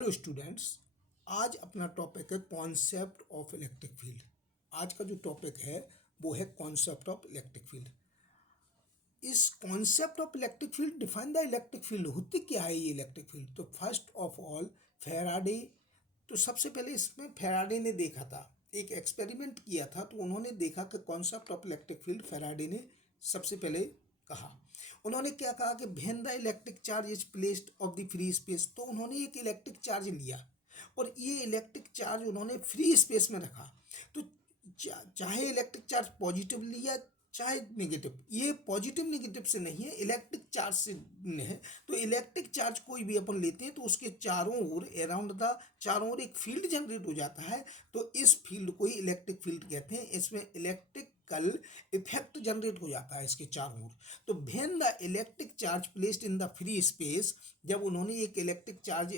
Hello students, आज अपना topic है कॉन्सेप्ट ऑफ इलेक्ट्रिक फील्ड। आज का जो टॉपिक है वो है कॉन्सेप्ट ऑफ इलेक्ट्रिक फील्ड। इस concept of electric field define the electric field. होती क्या है ये इलेक्ट्रिक फील्ड? तो फर्स्ट ऑफ ऑल फेराडे, तो सबसे पहले इसमें फेराडे ने देखा था, एक एक्सपेरिमेंट किया था, तो उन्होंने देखा कि concept of electric field Faraday ने सबसे पहले कहा। उन्होंने क्या कहा कि when the electric charge is placed of the free space, तो उन्होंने एक इलेक्ट्रिक चार्ज लिया और ये इलेक्ट्रिक चार्ज उन्होंने फ्री स्पेस में रखा। तो चाहे इलेक्ट्रिक चार्ज पॉजिटिव लिया चाहे नेगेटिव, ये पॉजिटिव नेगेटिव से नहीं है, इलेक्ट्रिक चार्ज से है। तो इलेक्ट्रिक चार्ज कोई भी अपन लेते हैं तो उसके चारों ओर अराउंड द चारों ओर एक फील्ड जनरेट हो जाता है। तो इस फील्ड को ही इलेक्ट्रिक फील्ड कहते हैं। इसमें इलेक्ट्रिकल इफेक्ट जनरेट हो जाता है इसके चारों ओर। तो when the electric charge placed in the free space, जब उन्होंने एक इलेक्ट्रिक चार्ज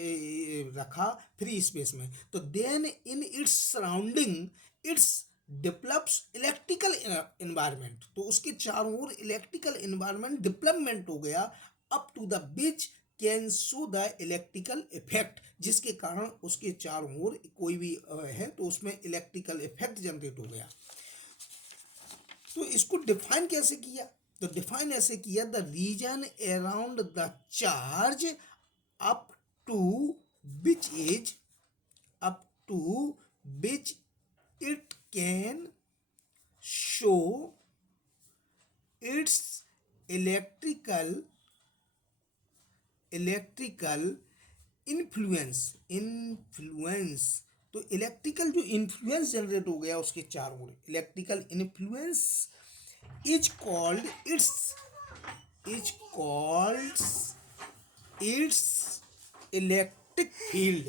रखा फ्री स्पेस में, तो then in its surrounding its develops electrical environment, तो उसके चारों ओर इलेक्ट्रिकल इन्वायरमेंट डेवलपमेंट हो गया up to the beach can show the electrical effect, जिसके कारण उसके चारों ओर कोई भी है तो उसमें इलेक्ट्रिकल इफेक्ट जनरेट हो गया। तो इसको डिफाइन कैसे किया? तो डिफाइन ऐसे किया, the region around the charge up to which is up to which it can show its electrical influence। तो इलेक्ट्रिकल जो इन्फ्लुएंस जनरेट हो गया उसके चारों ओर, electrical influence is called its electric field,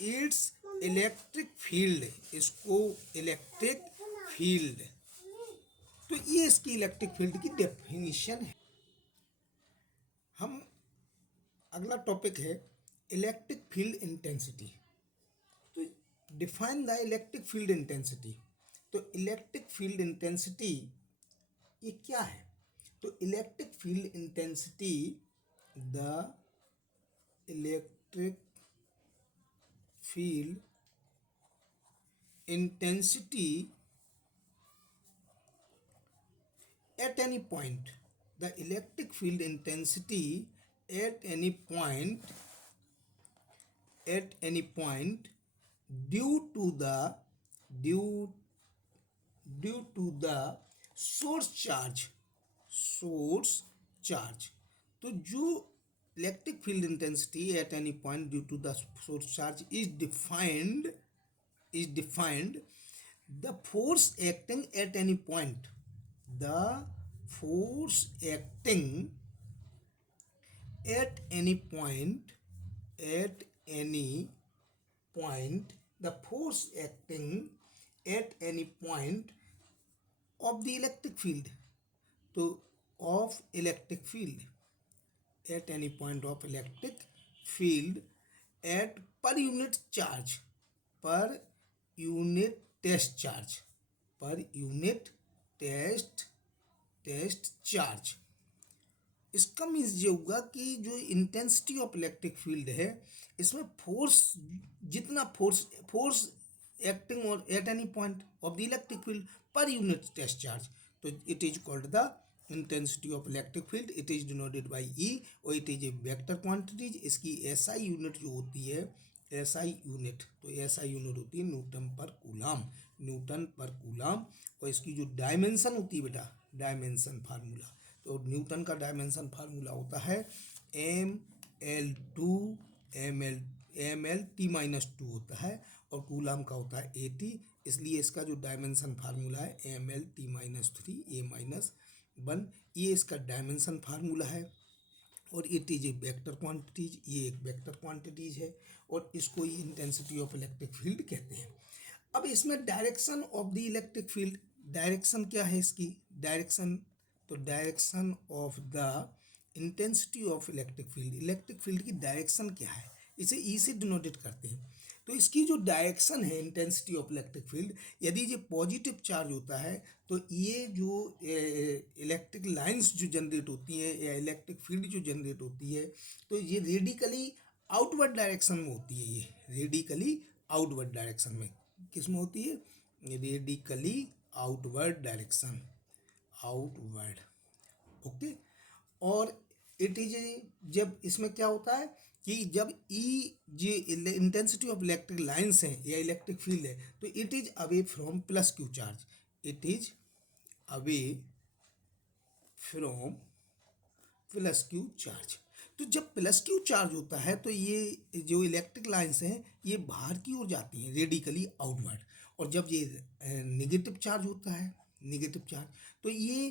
its electric field, इसको electric field. तो ये इसकी इलेक्ट्रिक फील्ड की डेफिनेशन है। हम अगला टॉपिक है इलेक्ट्रिक फील्ड इंटेंसिटी। तो define the electric field intensity. तो इलेक्ट्रिक फील्ड इंटेंसिटी ये क्या है? तो electric field intensity, the electric field intensity at any point, the electric field intensity at any point due to the source charge। तो जो electric field intensity at any point due to the source charge is defined the force acting at any point, the force acting at any point the force acting at any point of the electric field, तो of electric field at any point of electric field at per unit charge, per unit test charge. इसका means ये होगा कि जो intensity of electric field है इसमें जितना force acting और at any point of the electric field पर यूनिट टेस्ट चार्ज, तो it is called the intensity of electric field. It is denoted by E और it is a vector quantities. इसकी SI unit जो होती है SI unit, तो SI unit होती है न्यूटन पर कूलाम। और इसकी जो डायमेंशन होती है बेटा, डायमेंशन फार्मूला, तो न्यूटन का डायमेंशन फार्मूला होता है ml T-2 होता है और कूलाम का होता है AT। इसलिए इसका जो डायमेंशन फार्मूला है ml T-3 A-1, ये इसका डायमेंशन फार्मूला है। और it is a vector quantities, ये एक वेक्टर क्वांटिटीज है और इसको ही इंटेंसिटी ऑफ इलेक्ट्रिक फील्ड कहते हैं। अब इसमें direction of the electric field, direction क्या है इसकी? डायरेक्शन, तो direction of the intensity of electric field, electric field की डायरेक्शन क्या है? इसे ई से डिनोटेट करते हैं। तो इसकी जो डायरेक्शन है इंटेंसिटी ऑफ इलेक्ट्रिक फील्ड, यदि ये पॉजिटिव चार्ज होता है तो ये जो इलेक्ट्रिक लाइंस जो जनरेट होती हैं या इलेक्ट्रिक फील्ड जो जनरेट होती है, तो ये रेडिकली आउटवर्ड डायरेक्शन में होती है। ये रेडिकली आउटवर्ड डायरेक्शन में किस में होती है? Radically outward direction, outward. Okay. और इट इज, जब इसमें क्या होता है कि जब ई जे इंटेंसिटी ऑफ इलेक्ट्रिक लाइंस हैं या इलेक्ट्रिक फील्ड है, तो it is away from plus Q charge, it is away from plus Q charge. तो जब प्लस क्यू चार्ज होता है तो ये जो इलेक्ट्रिक लाइंस हैं ये बाहर की ओर जाती हैं रेडिकली आउटवर्ड, और जब ये नेगेटिव चार्ज होता है, नेगेटिव चार्ज, तो ये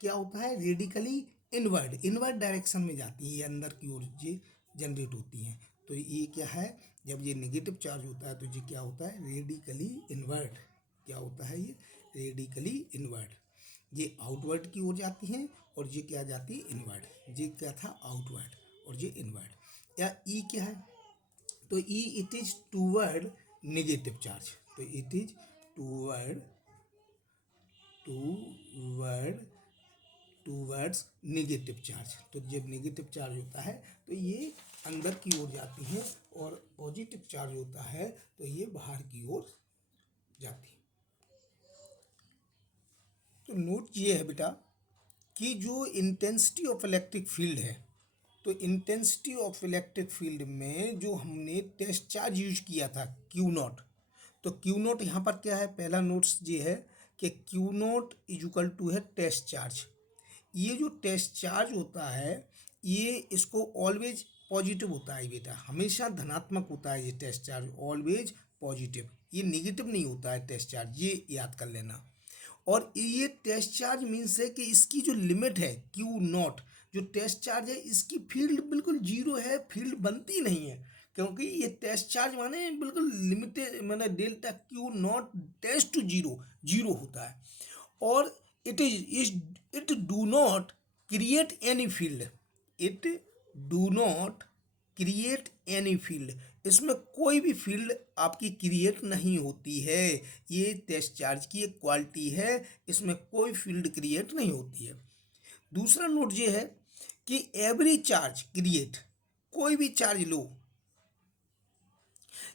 क्या होता है? रेडिकली इनवर्ड, इनवर्ड डायरेक्शन में जाती है, ये अंदर की ओर ये जनरेट होती हैं। तो ये क्या है? जब ये नेगेटिव चार्ज होता है तो ये क्या होता है? Radically inward. क्या होता है ये? Radically inward. ये आउटवर्ड की ओर जाती हैं और ये क्या जाती है? इनवर्ड। ये क्या था? आउटवर्ड, और ये इनवर्ड। या ई क्या है? तो E it is toward negative charge, तो it is toward toward towards negative charge. तो जब नेगेटिव चार्ज होता है तो ये अंदर की ओर जाती हैं, और पॉजिटिव चार्ज होता है तो ये बाहर की ओर जाती है। तो नोट ये है बेटा कि जो इंटेंसिटी ऑफ इलेक्ट्रिक फील्ड है, तो इंटेंसिटी ऑफ इलेक्ट्रिक फील्ड में जो हमने टेस्ट चार्ज यूज किया था क्यू नॉट, तो क्यू नॉट यहाँ पर क्या है? पहला नोट्स ये है कि Q naught is equal to है टेस्ट चार्ज। ये जो टेस्ट चार्ज होता है ये इसको ऑलवेज पॉजिटिव होता है बेटा, हमेशा धनात्मक होता है ये टेस्ट चार्ज, ऑलवेज पॉजिटिव, ये नेगेटिव नहीं होता है टेस्ट चार्ज, ये याद कर लेना। और ये टेस्ट चार्ज मीन्स है कि इसकी जो लिमिट है क्यू नॉट, जो टेस्ट चार्ज है इसकी फील्ड बिल्कुल जीरो है, फील्ड बनती नहीं है, क्योंकि ये टेस्ट चार्ज माने बिल्कुल लिमिटेड, माने delta Q naught test to zero, zero होता है। और it do not create any field, it do not create any field, इसमें कोई भी फील्ड आपकी क्रिएट नहीं होती है। ये टेस्ट चार्ज की एक क्वालिटी है, इसमें कोई फील्ड क्रिएट नहीं होती है। दूसरा नोट ये है कि एवरी चार्ज क्रिएट, कोई भी चार्ज लो,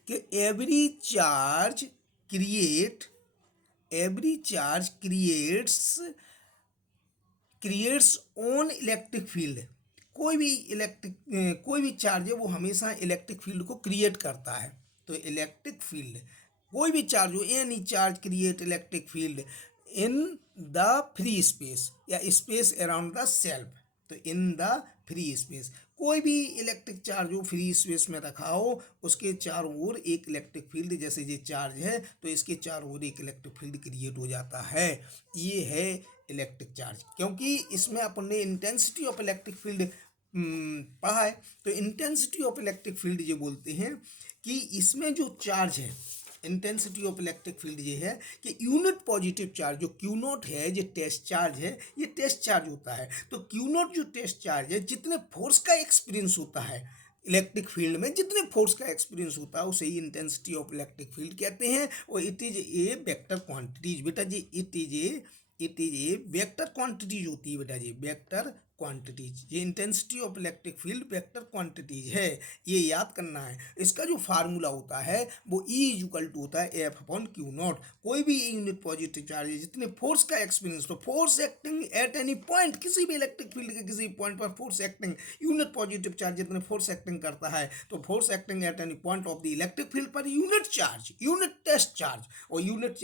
कि every charge create, every charge creates own electric field, कोई भी चार्ज है वो हमेशा इलेक्ट्रिक फील्ड को क्रिएट करता है। तो इलेक्ट्रिक फील्ड, कोई भी चार्ज हो, any charge create electric field in the free space या स्पेस अराउंड द सेल्फ। तो इन द फ्री स्पेस, कोई भी इलेक्ट्रिक चार्ज हो फ्री स्पेस में रखा हो, उसके चारों ओर एक इलेक्ट्रिक फील्ड, जैसे ये चार्ज है तो इसके चारों ओर एक इलेक्ट्रिक फील्ड क्रिएट हो जाता है। ये है इलेक्ट्रिक चार्ज, क्योंकि इसमें अपन ने इंटेंसिटी ऑफ इलेक्ट्रिक फील्ड पढ़ा है। तो इंटेंसिटी ऑफ इलेक्ट्रिक फील्ड ये बोलते हैं कि इसमें जो चार्ज है, इंटेंसिटी ऑफ इलेक्ट्रिक फील्ड ये है कि यूनिट पॉजिटिव चार्ज जो क्यू नॉट है, ये टेस्ट चार्ज है, ये टेस्ट चार्ज होता है। तो क्यू नॉट जो टेस्ट चार्ज है, जितने फोर्स का एक्सपीरियंस होता है इलेक्ट्रिक फील्ड में, जितने फोर्स का एक्सपीरियंस होता है उसे ही इंटेंसिटी ऑफ इलेक्ट्रिक फील्ड कहते हैं। और it is a vector quantities बेटा जी, it is a vector quantities होती है बेटा जी, वेक्टर क्वांटिटीज। ये intensity of electric field vector quantities है, ये याद करना है। इसका जो फार्मूला होता है वो E इज इक्वल टू होता है एफ अपॉन क्यू नॉट। कोई भी यूनिट पॉजिटिव चार्ज है, जितने फोर्स का एक्सपीरियंस, तो force acting at any point, किसी भी इलेक्ट्रिक फील्ड के किसी पॉइंट पर force acting, unit positive charge जितने फोर्स एक्टिंग करता है, तो force acting at any point of the electric field पर unit charge, unit test charge. और यूनिट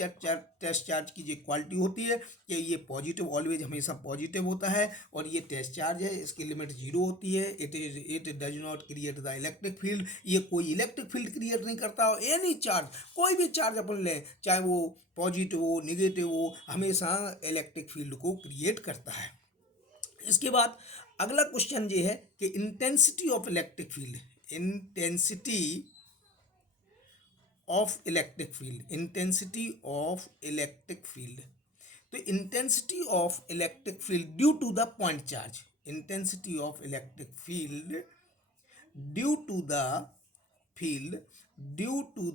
टेस्ट चार्ज की जो क्वालिटी होती है कि ये पॉजिटिव, ऑलवेज हमेशा पॉजिटिव होता है, और ये टेस्ट चार्ज है इसकी लिमिट जीरो होती है। It does not create the electric field, ये कोई इलेक्ट्रिक फील्ड क्रिएट नहीं करता। एनी चार्ज, कोई भी चार्ज अपन लें, चाहे वो पॉजिटिव हो नेगेटिव हो, हमेशा इलेक्ट्रिक फील्ड को क्रिएट करता है। इसके बाद अगला क्वेश्चन ये है कि intensity of electric field, intensity of electric field, intensity of electric field. तो intensity of electric field due to the point charge, intensity of electric field due to the field due to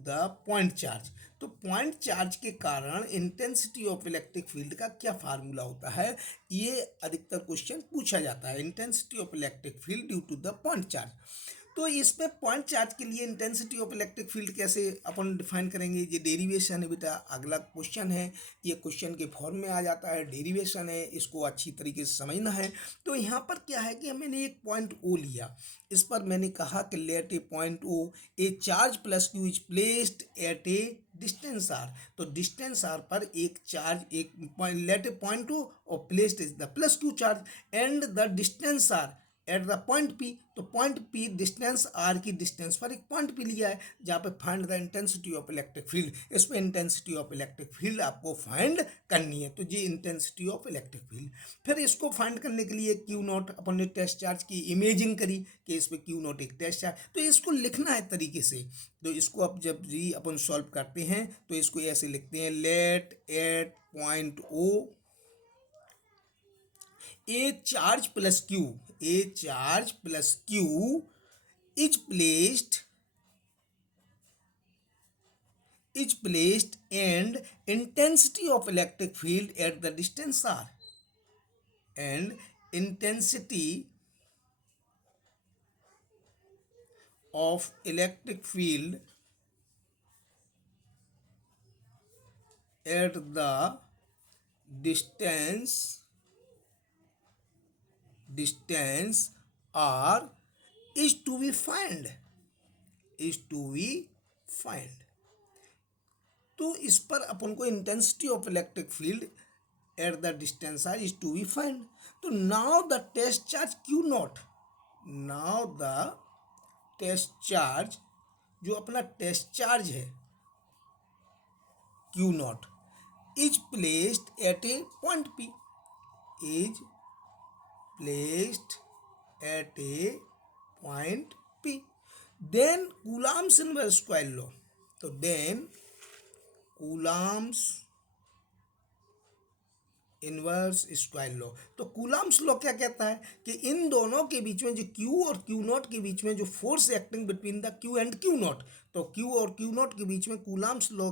the point charge. तो point charge के कारण intensity of electric field का क्या formula होता है, ये अधिकतर क्वेश्चन पूछा जाता है। Intensity of electric field due to the point charge. तो इसमें पॉइंट चार्ज के लिए इंटेंसिटी ऑफ इलेक्ट्रिक फील्ड कैसे अपन डिफाइन करेंगे, ये डेरिवेशन है बेटा, अगला क्वेश्चन है। ये क्वेश्चन के फॉर्म में आ जाता है, डेरिवेशन है, इसको अच्छी तरीके से समझना है। तो यहाँ पर क्या है कि मैंने एक पॉइंट ओ लिया, इस पर मैंने कहा कि let a point O a charge plus Q is placed at a distance R. तो डिस्टेंस आर पर एक चार्ज, एक लेट ए पॉइंट ओ और placed is the plus Q charge and the distance R at the point P. तो point P distance R की distance पर एक point P लिया है, जहाँ पे find the intensity of electric field. इसमें इंटेंसिटी ऑफ इलेक्ट्रिक फील्ड आपको फाइंड करनी है। तो ये इंटेंसिटी ऑफ इलेक्ट्रिक फील्ड। फिर इसको फाइंड करने के लिए क्यू नॉट अपन ने टेस्ट चार्ज की इमेजिंग करी कि इसमें क्यू नॉट एक टेस्ट चार्ज, तो इसको लिखना है तरीके से। तो इसको अब जब भी अपन सॉल्व करते हैं तो इसको ऐसे लिखते हैं, let at point O A charge plus Q is placed and intensity of electric field at the distance R, and intensity of electric field at the distance R is to be find। तो इस पर अपन को intensity of electric field at the distance r is to be find. तो now the test charge q naught, जो अपना test charge है q naught is placed at a point P, then Coulomb's inverse coil law. तो then Coulomb's inverse square law. तो Coulomb's law क्या कहता है कि इन दोनों के बीच में, जो क्यू और क्यू नॉट के बीच में जो force acting between the Q and Q naught, तो क्यू और क्यू नॉट के बीच में कूलम्ब्स लॉ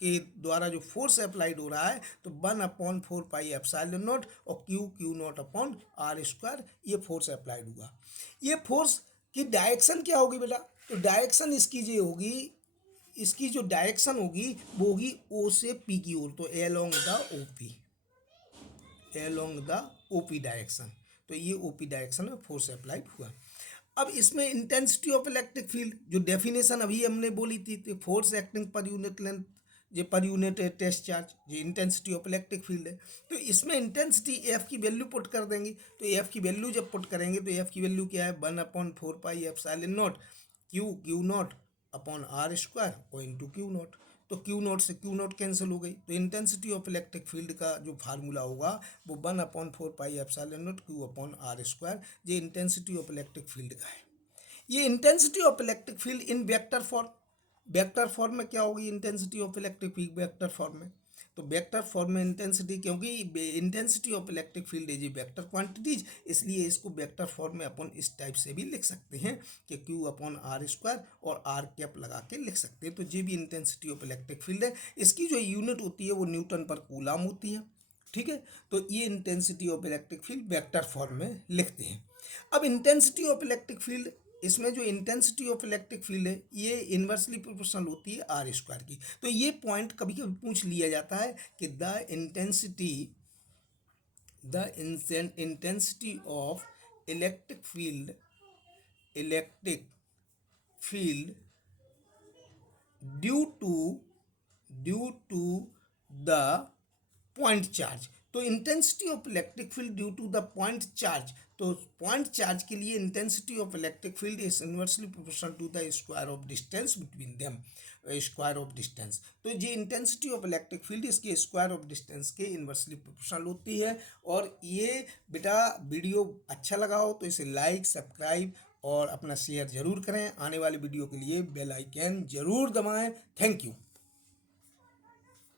के द्वारा जो फोर्स अप्लाइड हो रहा है, तो 1/4 पाई एप्सिलॉन नॉट और Q naught upon R square, ये फोर्स अप्लाइड हुआ। ये फोर्स की डायरेक्शन क्या होगी बेटा, तो डायरेक्शन इसकी जो होगी, इसकी जो डायरेक्शन होगी वो होगी ओ से पी की ओर, तो एलोंग द ओपी डायरेक्शन। तो ये ओपी डायरेक्शन में फोर्स अप्लाइड हुआ। अब इसमें इंटेंसिटी ऑफ इलेक्ट्रिक फील्ड जो डेफिनेशन अभी हमने बोली थी, तो force acting per unit length, ये पर यूनिट टेस्ट चार्ज, ये इंटेंसिटी ऑफ इलेक्ट्रिक फील्ड है। तो इसमें इंटेंसिटी एफ की वैल्यू पुट कर देंगे। तो एफ की वैल्यू जब पुट करेंगे तो एफ की वैल्यू क्या है, 1/4 pi epsilon naught Q naught upon R square और इंटू क्यू नॉट। तो क्यू नॉट से क्यू नॉट कैंसिल हो गई। तो इंटेंसिटी ऑफ इलेक्ट्रिक फील्ड का जो फार्मूला होगा वो 1/4 pi epsilon naught Q upon R square, ये इंटेंसिटी ऑफ इलेक्ट्रिक फील्ड का है। ये intensity of electric field in vector form में क्या होगी, intensity of electric field vector form में। तो वेक्टर फॉर्म में इंटेंसिटी, क्योंकि intensity of electric field is vector quantities, इसलिए इसको वेक्टर फॉर्म में अपन इस टाइप से भी लिख सकते हैं कि क्यू अपॉन आर स्क्वायर और आर कैप लगा के लिख सकते हैं। तो ये भी इंटेंसिटी ऑफ इलेक्ट्रिक फील्ड है। इसकी जो यूनिट होती है वो न्यूटन पर कूलम होती है, ठीक है। तो ये intensity of electric field vector form में लिखते हैं। अब इंटेंसिटी ऑफ इलेक्ट्रिक फील्ड, इसमें जो इंटेंसिटी ऑफ इलेक्ट्रिक फील्ड है ये इन्वर्सली प्रोपोर्शनल होती है आर स्क्वायर की। तो ये पॉइंट कभी कभी पूछ लिया जाता है कि the intensity of electric field due to the point charge. तो intensity of electric field due to the point charge, तो पॉइंट चार्ज के लिए intensity of electric field is inversely proportional to the square of distance between them, square of distance. तो ये intensity of electric field इसके square of distance के inversely proportional होती है। और ये बेटा वीडियो अच्छा लगा हो तो इसे लाइक, सब्सक्राइब और अपना शेयर जरूर करें। आने वाले वीडियो के लिए बेल आइकन जरूर दबाएं। Thank you.